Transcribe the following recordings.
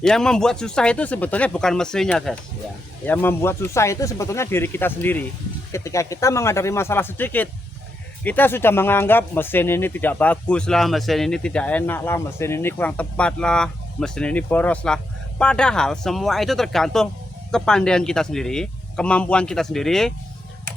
Yang membuat susah itu sebetulnya bukan mesinnya, guys. Ya. Yang membuat susah itu sebetulnya diri kita sendiri. Ketika kita menghadapi masalah sedikit, kita sudah menganggap mesin ini tidak bagus lah, mesin ini tidak enak lah, mesin ini kurang tepat lah, mesin ini boros lah. Padahal semua itu tergantung kepandaian kita sendiri, kemampuan kita sendiri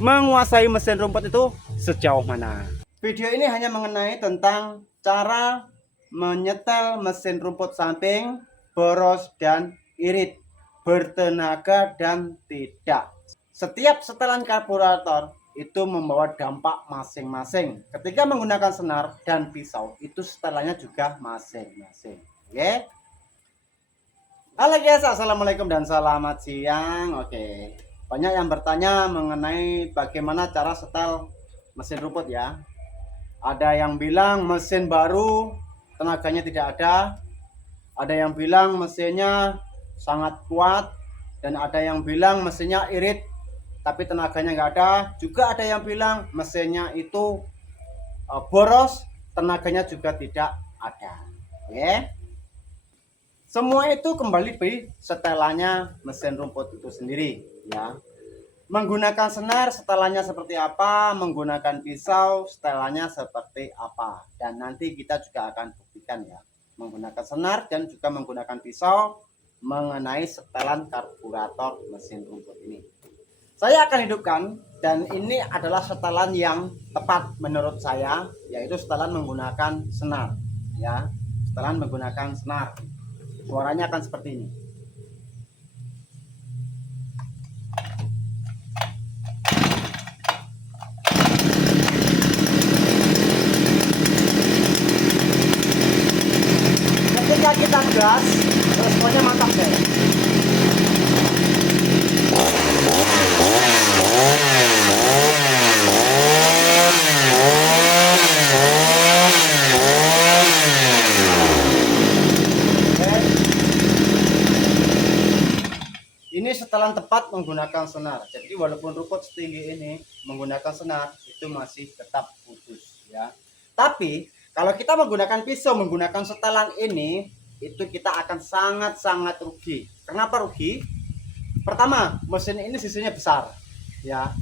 menguasai mesin rumput itu sejauh mana. Video ini hanya mengenai tentang cara menyetel mesin rumput samping boros dan irit, bertenaga dan tidak. Setiap setelan karburator itu membawa dampak masing-masing. Ketika menggunakan senar dan pisau, itu setelannya juga masing-masing. Oke. Halo guys, assalamualaikum dan selamat siang. Oke. Banyak yang bertanya mengenai bagaimana cara setel mesin rumput ya. Ada yang bilang mesin baru tenaganya tidak ada. Ada yang bilang mesinnya sangat kuat, dan ada yang bilang mesinnya irit tapi tenaganya nggak ada. Juga ada yang bilang mesinnya itu boros, tenaganya juga tidak ada. Oke. Semua itu kembali di setelannya mesin rumput itu sendiri ya. Menggunakan senar setelannya seperti apa, menggunakan pisau setelannya seperti apa, dan nanti kita juga akan buktikan ya, menggunakan senar dan juga menggunakan pisau mengenai setelan karburator mesin rumput ini. Saya akan hidupkan, dan ini adalah setelan yang tepat menurut saya, yaitu setelan menggunakan senar ya. Setelan menggunakan senar, suaranya akan seperti ini. Ketika kita gas, responnya mantap deh. Ini setelan tepat menggunakan senar. Jadi walaupun rumput setinggi ini menggunakan senar itu masih tetap putus ya. Tapi kalau kita menggunakan pisau menggunakan setelan ini, itu kita akan sangat-sangat rugi. Kenapa rugi? Pertama, mesin ini sisinya besar ya.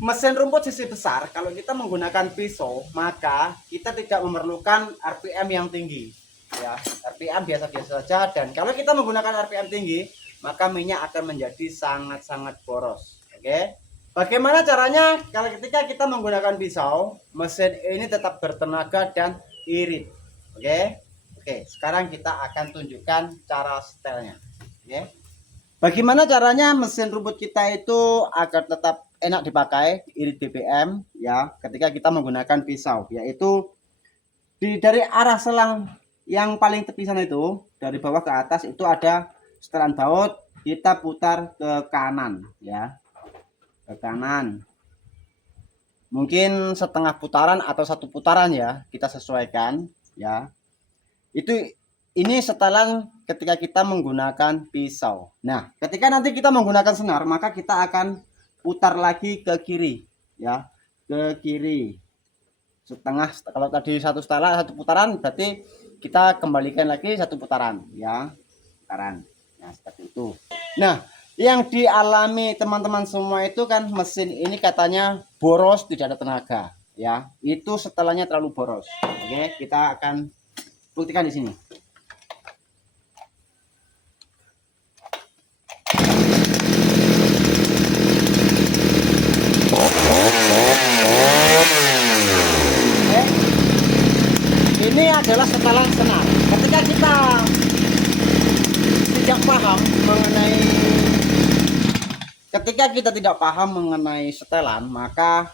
Mesin rumput sisi besar, kalau kita menggunakan pisau maka kita tidak memerlukan RPM yang tinggi ya. RPM biasa-biasa saja, dan kalau kita menggunakan RPM tinggi maka minyak akan menjadi sangat-sangat boros. Oke. Bagaimana caranya? Kalau ketika kita menggunakan pisau, mesin ini tetap bertenaga dan irit. Oke. Oke, sekarang kita akan tunjukkan cara setelnya. Oke. Bagaimana caranya mesin rumput kita itu agar tetap enak dipakai, irit BBM ya, ketika kita menggunakan pisau, yaitu dari arah selang yang paling tepi sana itu, dari bawah ke atas itu ada setelan baut, kita putar ke kanan ya, ke kanan, mungkin setengah putaran atau satu putaran ya, kita sesuaikan ya. Ini setelan ketika kita menggunakan pisau. Nah, ketika nanti kita menggunakan senar, maka kita akan putar lagi ke kiri ya, ke kiri setengah. Kalau tadi satu setelan satu putaran, berarti kita kembalikan lagi satu putaran ya, putaran. Nah, seperti itu. Nah, yang dialami teman-teman semua itu kan mesin ini katanya boros, tidak ada tenaga ya. Itu setelahnya terlalu boros. Oke, kita akan buktikan di sini. Oke. Ini adalah setelan senar. Ketika kita tidak paham mengenai setelan, maka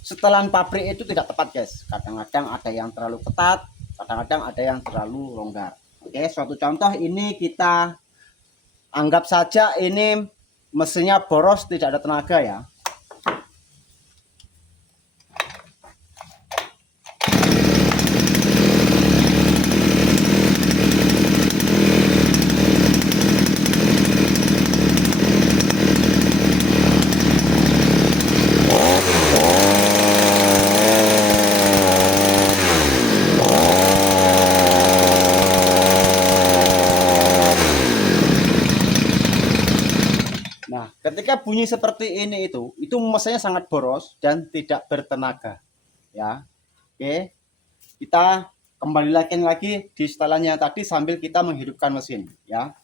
setelan pabrik itu tidak tepat guys. Kadang-kadang ada yang terlalu ketat, kadang-kadang ada yang terlalu longgar. Oke, suatu contoh ini kita anggap saja ini mesinnya boros, tidak ada tenaga ya. Ketika bunyi seperti ini itu mesinnya sangat boros dan tidak bertenaga. Ya, oke. Kita kembali lagi di setelannya tadi sambil kita menghidupkan mesin. Ya.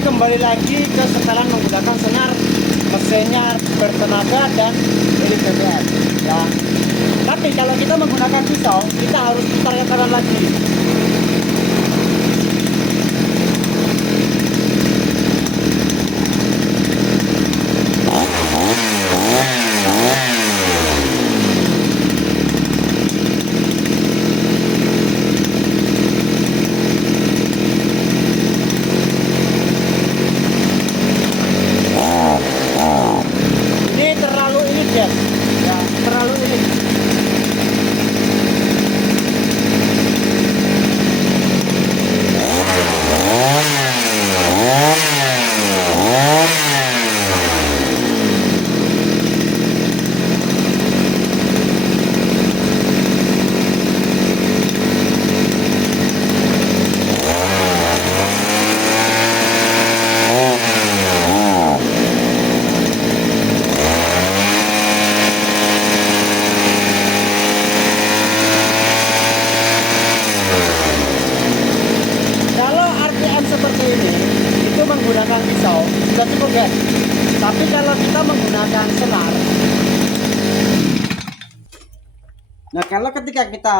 Kembali lagi ke setelan menggunakan senar, mesinnya bertenaga dan irit BBM ya. Tapi kalau kita menggunakan pisau, kita harus putar ke kanan lagi. Ya, terlalu ini. Menggunakan pisau sudah cukup guys. Tapi kalau kita menggunakan senar, nah kalau ketika kita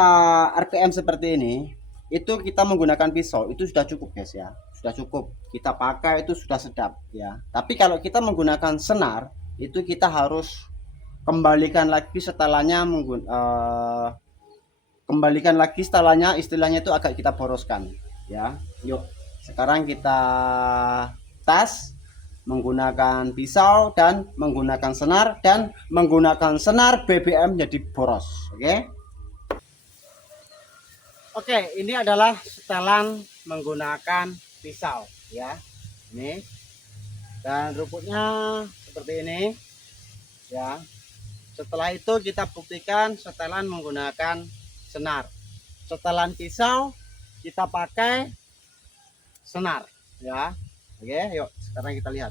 RPM seperti ini, itu kita menggunakan pisau itu sudah cukup guys ya, sudah cukup kita pakai itu sudah sedap ya. Tapi kalau kita menggunakan senar itu kita harus kembalikan lagi setelannya, kembalikan lagi setelannya, istilahnya itu agak kita boroskan ya. Yuk sekarang kita tes menggunakan pisau dan menggunakan senar dan menggunakan senar BBM jadi boros. Oke, ini adalah setelan menggunakan pisau ya. Ini dan rumputnya seperti ini ya. Setelah itu kita buktikan setelan menggunakan senar. Setelan pisau kita pakai senar ya. Oke, yuk sekarang kita lihat.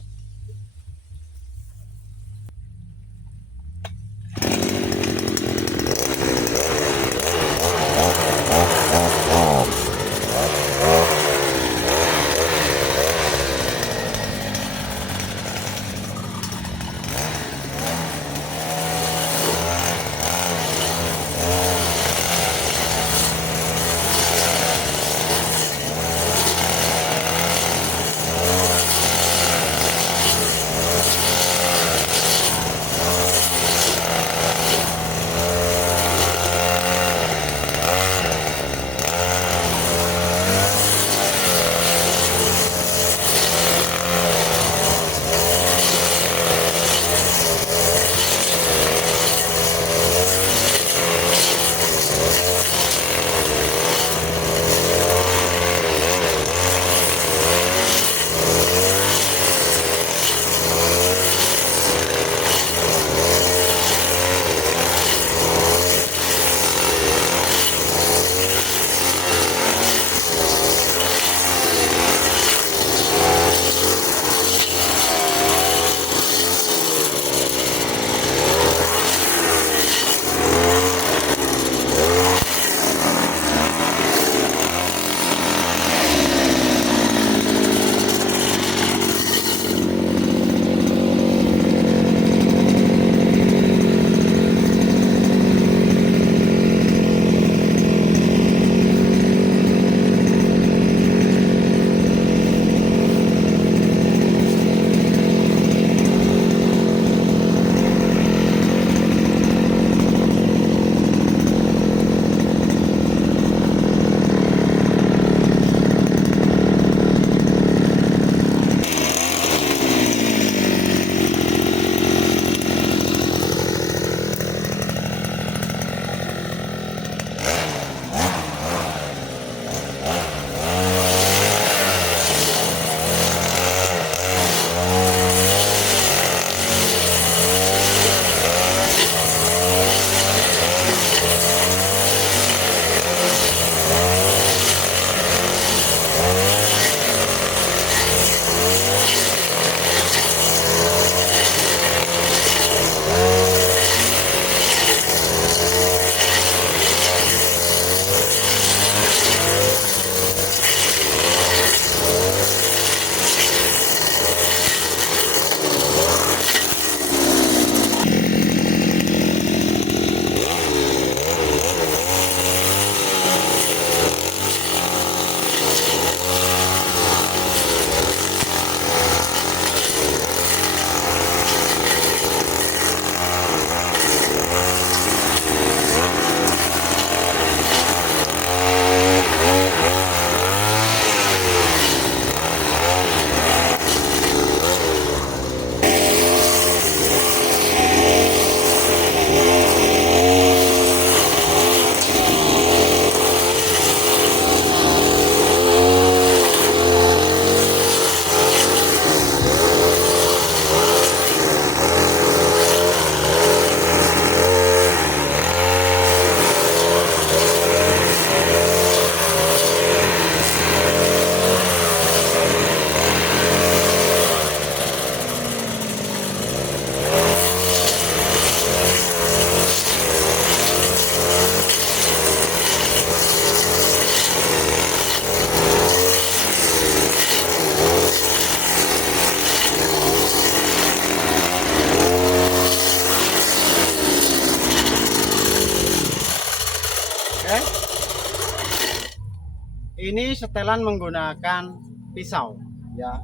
Ini setelan menggunakan pisau ya.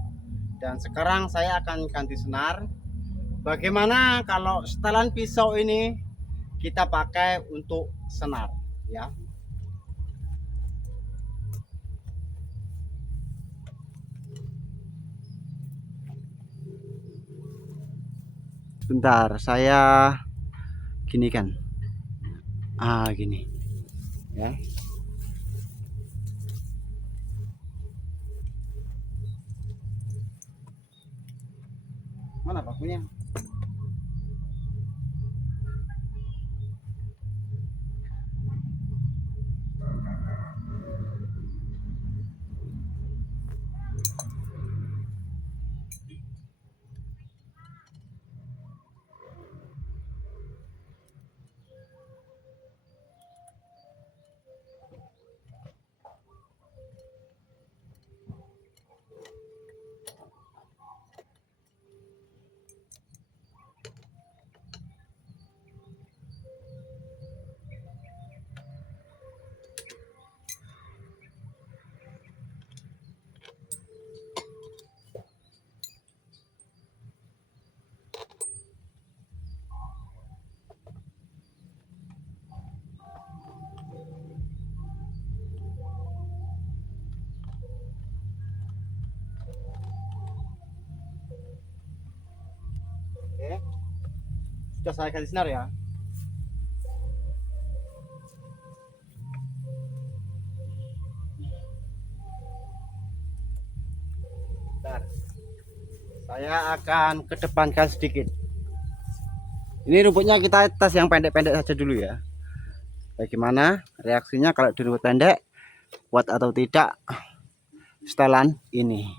Dan sekarang saya akan ganti senar. Bagaimana kalau setelan pisau ini kita pakai untuk senar ya. Bentar, saya gini kan. Gini ya. Mana pakunya? Oke. Sudah saya kasih senar ya. Bentar. Saya akan kedepankan sedikit. Ini rumputnya kita tes yang pendek-pendek saja dulu ya. Bagaimana reaksinya kalau di rumput pendek, kuat atau tidak setelan ini.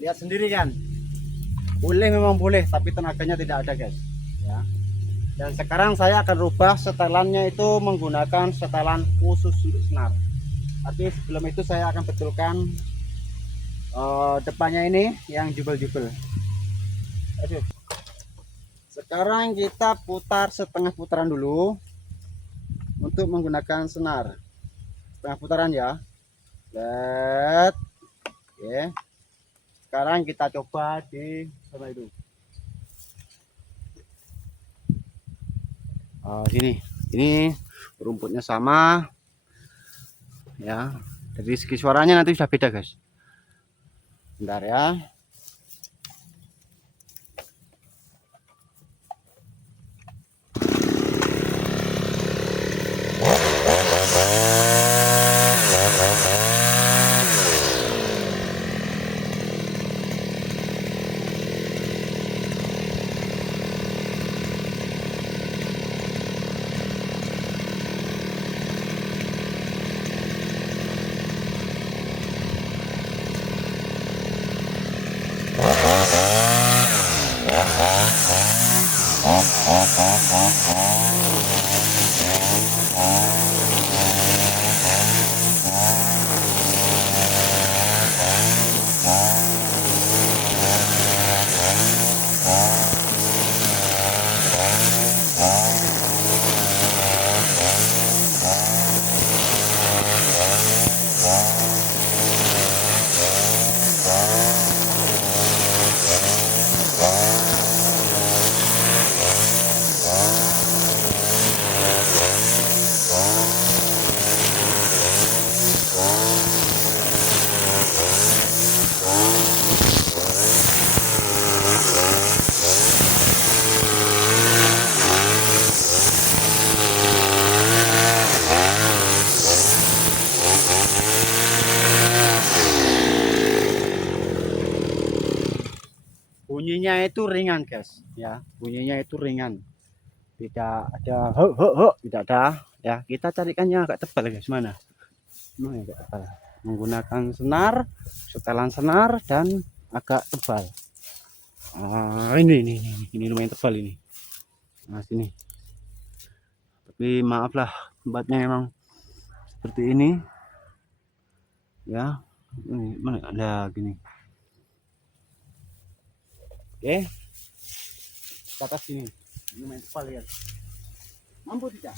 Lihat sendiri kan, boleh, memang boleh, tapi tenaganya tidak ada guys ya. Dan sekarang saya akan rubah setelannya itu menggunakan setelan khusus untuk senar. Tapi sebelum itu saya akan betulkan depannya ini yang jubel-jubel. Aduh. Sekarang kita putar setengah putaran dulu untuk menggunakan senar. Setengah putaran ya. Lihat. Oke. Sekarang kita coba di sana itu. Ini rumputnya sama ya. Dari segi suaranya nanti sudah beda guys. Bentar ya. bunyinya itu ringan guys ya, bunyinya itu ringan, tidak ada ho ho ho, tidak ada ya. Kita carikannya agak tebal guys, mana agak tebal, menggunakan senar, setelan senar dan agak tebal. Ini lumayan tebal ini. Nah sini, tapi maaflah tempatnya emang seperti ini ya. Ini mana ada gini. Oke, ke atas sini, ini lumayan tebal ya, mampu tidak?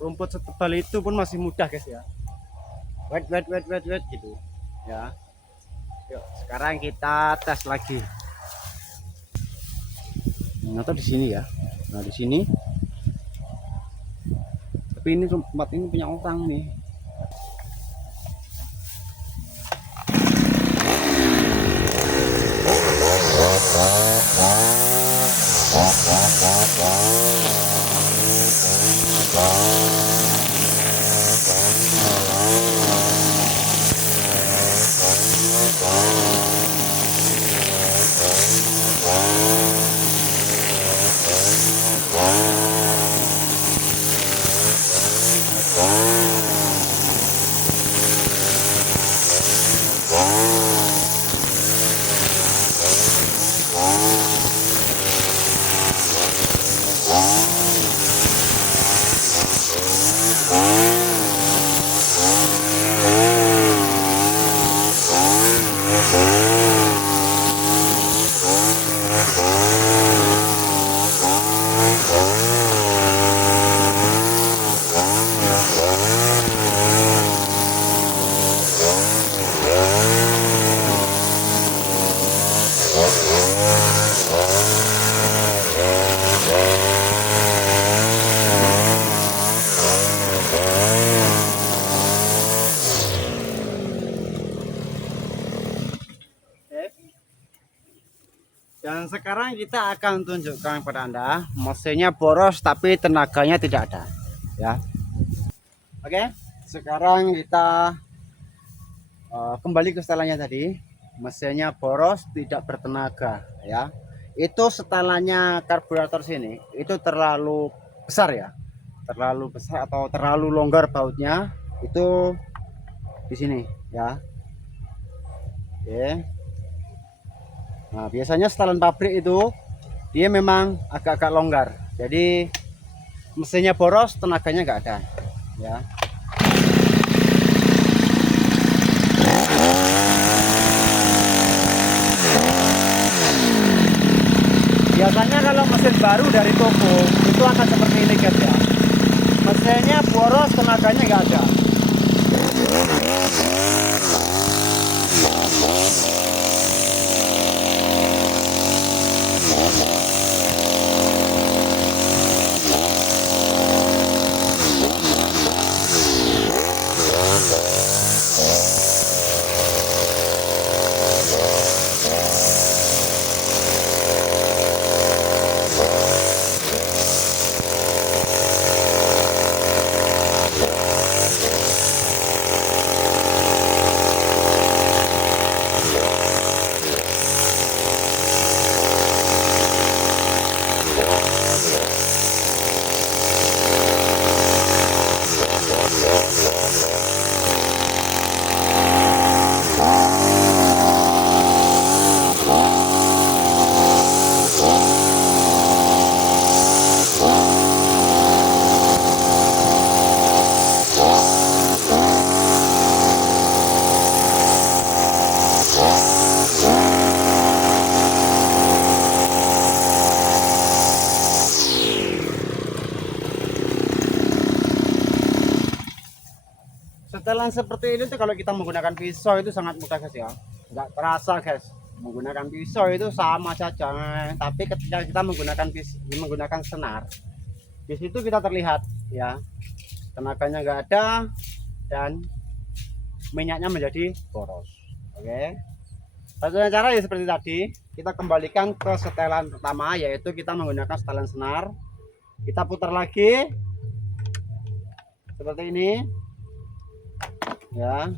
Rumput setebal itu pun masih mudah guys ya, wet gitu ya. Yuk sekarang kita tes lagi. Atau di sini ya, nah di sini, tapi ini tempat ini punya orang nih. Dan sekarang kita akan tunjukkan kepada Anda mesinnya boros tapi tenaganya tidak ada ya. Oke, sekarang kita kembali ke setelannya tadi. Mesinnya boros tidak bertenaga ya. Itu setelannya karburator sini itu terlalu besar ya, terlalu besar atau terlalu longgar bautnya itu di sini ya. Oke. Nah, biasanya setelan pabrik itu dia memang agak-agak longgar. Jadi mesinnya boros, tenaganya nggak ada ya. Biasanya kalau mesin baru dari toko itu akan seperti ini guys ya. Mesinnya boros, tenaganya nggak ada. Setelan seperti ini tuh kalau kita menggunakan pisau itu sangat mudah guys ya, nggak terasa guys. Menggunakan pisau itu sama saja, tapi ketika kita menggunakan senar, di situ kita terlihat ya, tenaganya nggak ada dan minyaknya menjadi boros. Oke, satunya cara ya seperti tadi, kita kembalikan ke setelan pertama, yaitu kita menggunakan setelan senar. Kita putar lagi seperti ini ya.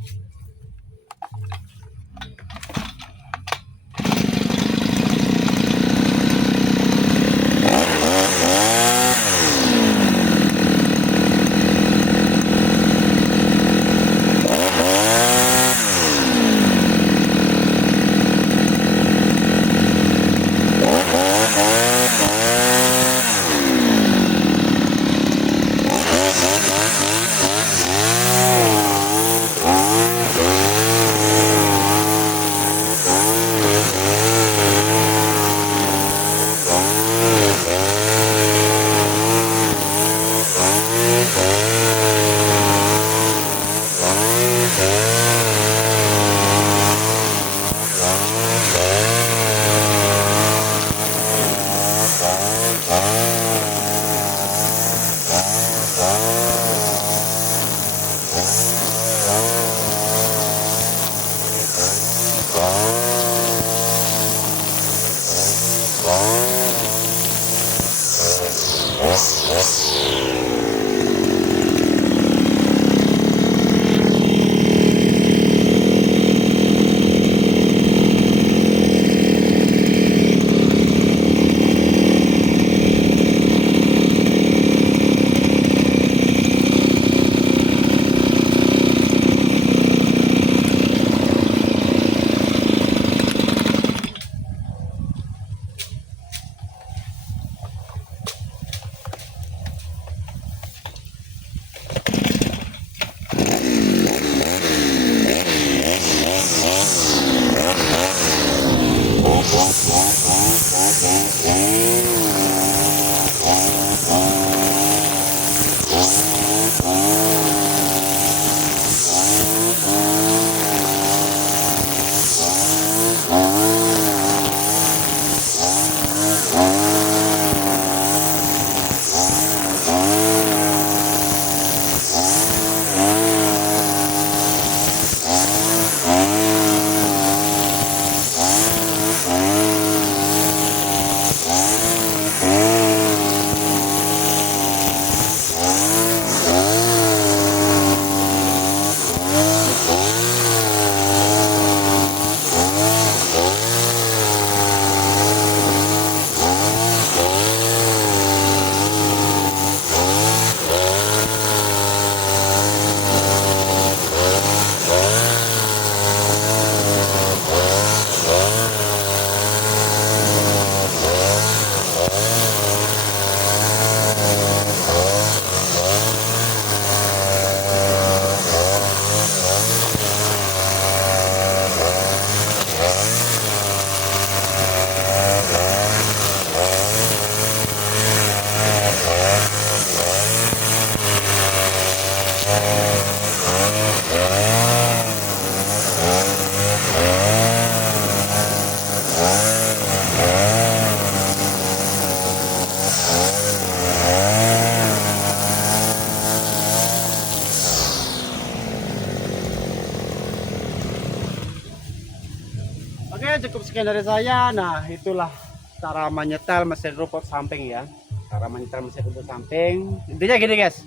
Oke, cukup sekian dari saya. Nah, itulah cara menyetel mesin rumput samping ya. Cara menyetel mesin rumput samping. Intinya gini guys,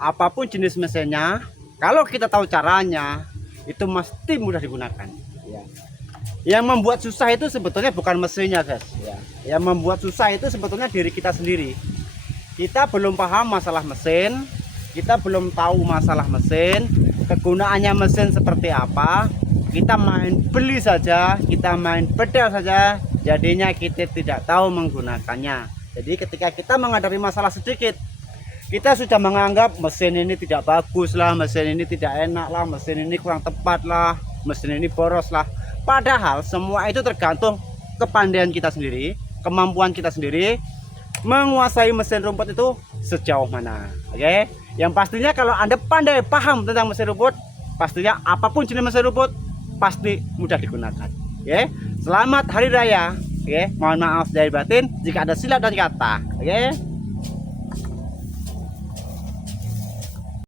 apapun jenis mesinnya, kalau kita tahu caranya, itu mesti mudah digunakan ya. Yang membuat susah itu sebetulnya bukan mesinnya guys ya. Yang membuat susah itu sebetulnya diri kita sendiri. Kita belum paham masalah mesin, kita belum tahu masalah mesin, kegunaannya mesin seperti apa. Kita main beli saja, kita main pedal saja, jadinya kita tidak tahu menggunakannya. Jadi ketika kita menghadapi masalah sedikit, kita sudah menganggap mesin ini tidak bagus lah, mesin ini tidak enak lah, mesin ini kurang tepat lah, mesin ini boros lah. Padahal semua itu tergantung kepandaian kita sendiri, kemampuan kita sendiri. Menguasai mesin rumput itu sejauh mana. Oke. Yang pastinya kalau Anda pandai paham tentang mesin rumput, pastinya apapun jenis mesin rumput pasti mudah digunakan. Oke. Selamat hari raya. Oke. Mohon maaf dari batin jika ada silap dan kata. Oke.